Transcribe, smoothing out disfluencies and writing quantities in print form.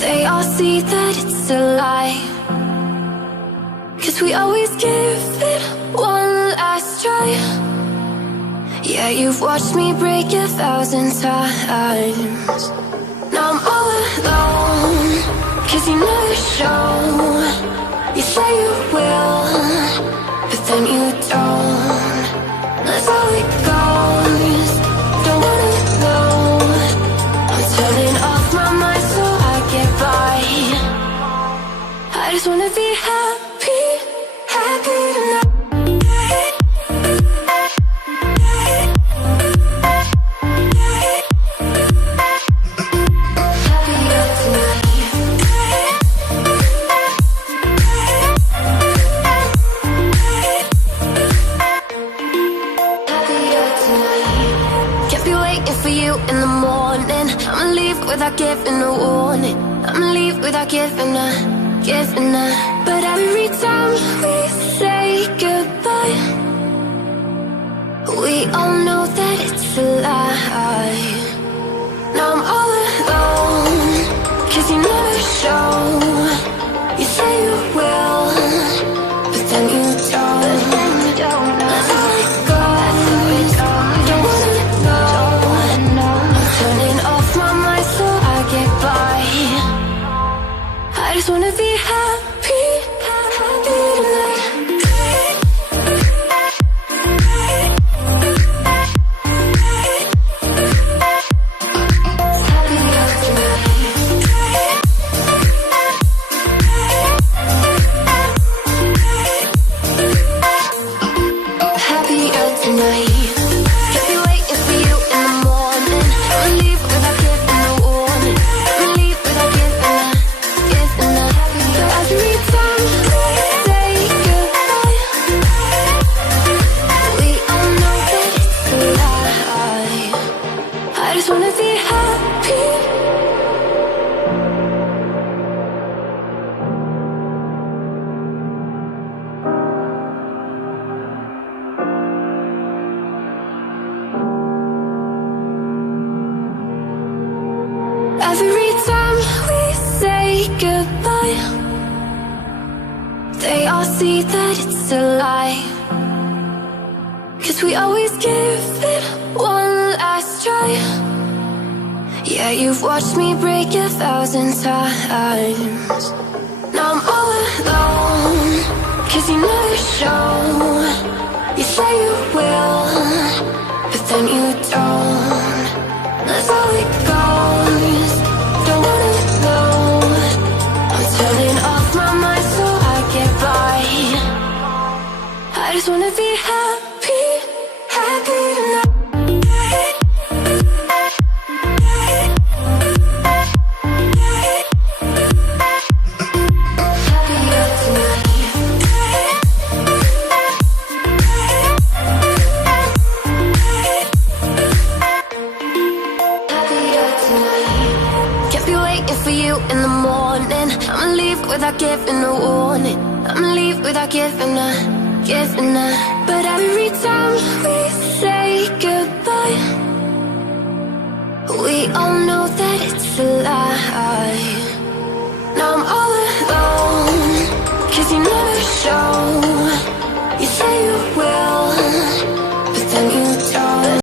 They all see that it's a lie, 'cause we always give it one last try. Yeah, you've watched me break 1,000 times. Now I'm all alone, 'cause you never show. You say you will, but then you don't. That's how it goes. Don't wanna know. I'm turning off my mind so I get by. I just wanna be happy, happy tonight. Without giving a warning, I'ma leave without giving a. But every time we say goodbye, we all know that it's a lie. Now I'm all alone, 'cause you never show. You say you will, but then you don't. That's how it goes. Don't wanna know. I'm turning off my mind so I get by. I just wanna be happy, happy tonight. Every time we say goodbye, they all see that it's a lie, 'cause we always give it one last try. Yeah, you've watched me break 1,000 times. Now I'm all alone, 'cause you never show. You say you will, but then you don't. That's how it goes. Don't wanna know. I'm turning off my mind so I get by. I just wanna be happy, happy tonight. In the morning, I'ma leave without giving a warning. I'ma leave without giving a. But every time we say goodbye, we all know that it's a lie. Now I'm all alone, 'cause you never show.